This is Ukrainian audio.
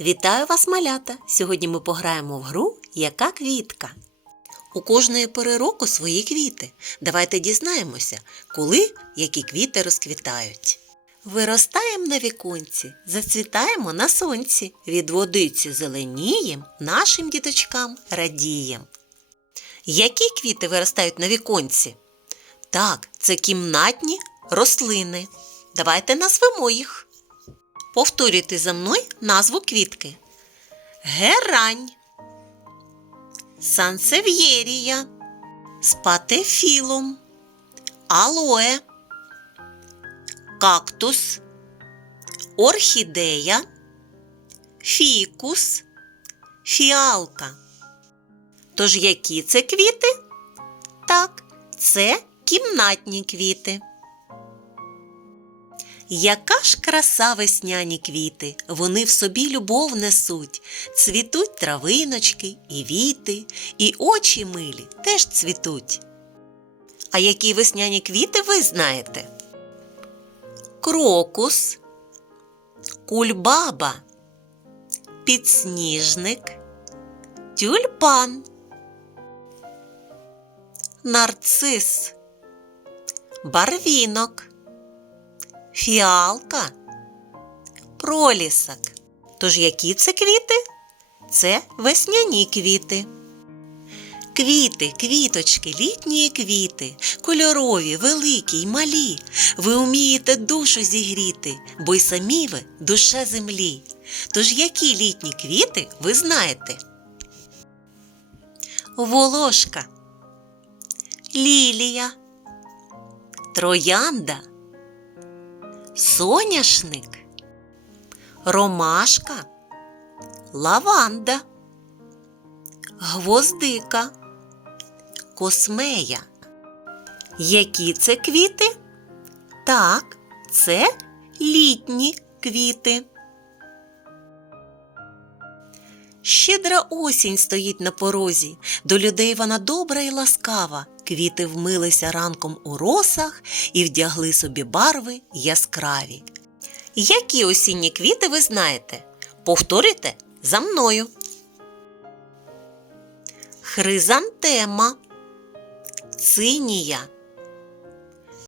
Вітаю вас, малята! Сьогодні ми пограємо в гру Яка квітка. У кожної пори року свої квіти. Давайте дізнаємося, коли які квіти розквітають. Виростаємо на віконці, зацвітаємо на сонці, від водиці зеленієм, нашим діточкам радієм. Які квіти виростають на віконці? Так, це кімнатні рослини. Давайте назвемо їх. Повторюйте за мною назву квітки. Герань, сансев'єрія, спатефілум, алоe, кактус, орхідея, фікус, фіалка. Тож які це квіти? Так, це кімнатні квіти. Яка ж краса весняні квіти, вони в собі любов несуть, цвітуть травиночки і віти, і очі милі теж цвітуть. А які весняні квіти ви знаєте? Крокус, кульбаба, підсніжник, тюльпан, нарцис, барвінок фіалка, пролісок. Тож які це квіти? Це весняні квіти. Квіти, квіточки, літні квіти, кольорові, великі й малі. Ви вмієте душу зігріти, бо й самі ви душа землі. Тож які літні квіти ви знаєте? Волошка, лілія, троянда соняшник, ромашка, лаванда, гвоздика, космея. Які це квіти? Так, це літні квіти. Щедра осінь стоїть на порозі, до людей вона добра і ласкава. Квіти вмилися ранком у росах і вдягли собі барви яскраві. Які осінні квіти ви знаєте? Повторюйте за мною. Хризантема, цинія,